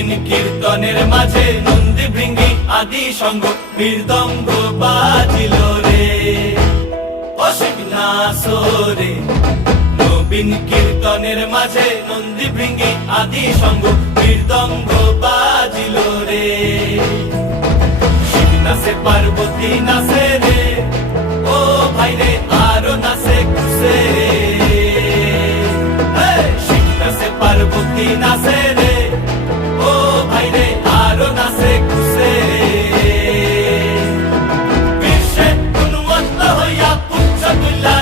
নবীন কীর্তনের মাঝে নন্দী ভৃঙ্গি আদি সঙ্গ মৃদঙ্গ বাজিল রে, ও শিব নাচো রে। নবীন কীর্তনের মাঝে নন্দী ভৃঙ্গি আদি সঙ্গ মৃদঙ্গ বাজিল রে। শিব নাচে পার্বতী নাচে রে, ও ভাই রে আরো নাচে